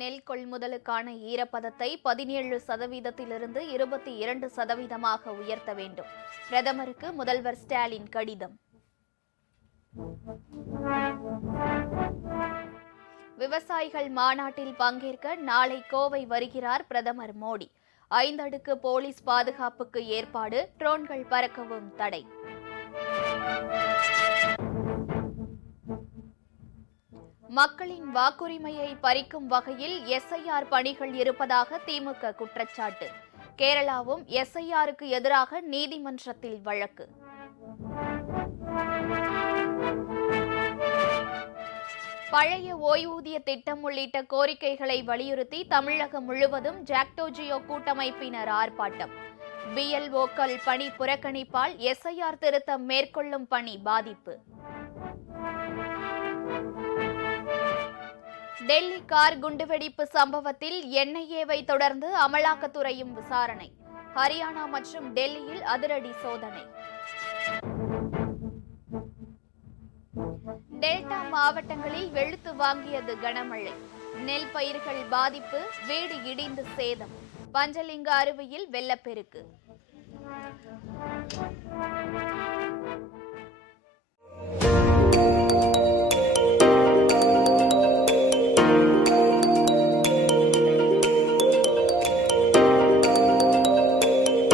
நெல் கொள்முதலுக்கான ஈரப்பதத்தை 17% 22% உயர்த்த வேண்டும். பிரதமருக்கு முதல்வர் ஸ்டாலின் கடிதம். விவசாயிகள் மாநாட்டில் பங்கேற்க நாளை கோவை வருகிறார் பிரதமர் மோடி. 5 அடுக்கு போலீஸ் பாதுகாப்புக்கு ஏற்பாடு, ட்ரோன்கள் பறக்கவும் தடை. மக்களின் வாக்குரிமையை பறிக்கும் வகையில் எஸ்ஐஆர் பணிகள் இருப்பதாக திமுக குற்றச்சாட்டு. கேரளாவும் எஸ்ஐஆருக்கு எதிராக நீதிமன்றத்தில் வழக்கு. பழைய ஓய்வூதிய திட்டம் உள்ளிட்ட கோரிக்கைகளை வலியுறுத்தி தமிழகம் முழுவதும் ஜாக்டோ ஜியோ கூட்டமைப்பினர் ஆர்ப்பாட்டம். பிஎல்ஓக்கள் பணி புறக்கணிப்பால் எஸ்ஐஆர் திருத்தம் மேற்கொள்ளும் பணி பாதிப்பு. டெல்லி கார் குண்டுவெடிப்பு சம்பவத்தில் என்ஐஏவை தொடர்ந்து அமலாக்கத்துறையும் விசாரணை. ஹரியானா மற்றும் டெல்லியில் அதிரடி சோதனை. டெல்டா மாவட்டங்களில் வெளுத்து வாங்கியது கனமழை. நெல் பயிர்கள் பாதிப்பு, வீடு இடிந்து சேதம். பஞ்சலிங்க அருவியில் வெள்ளப்பெருக்கு.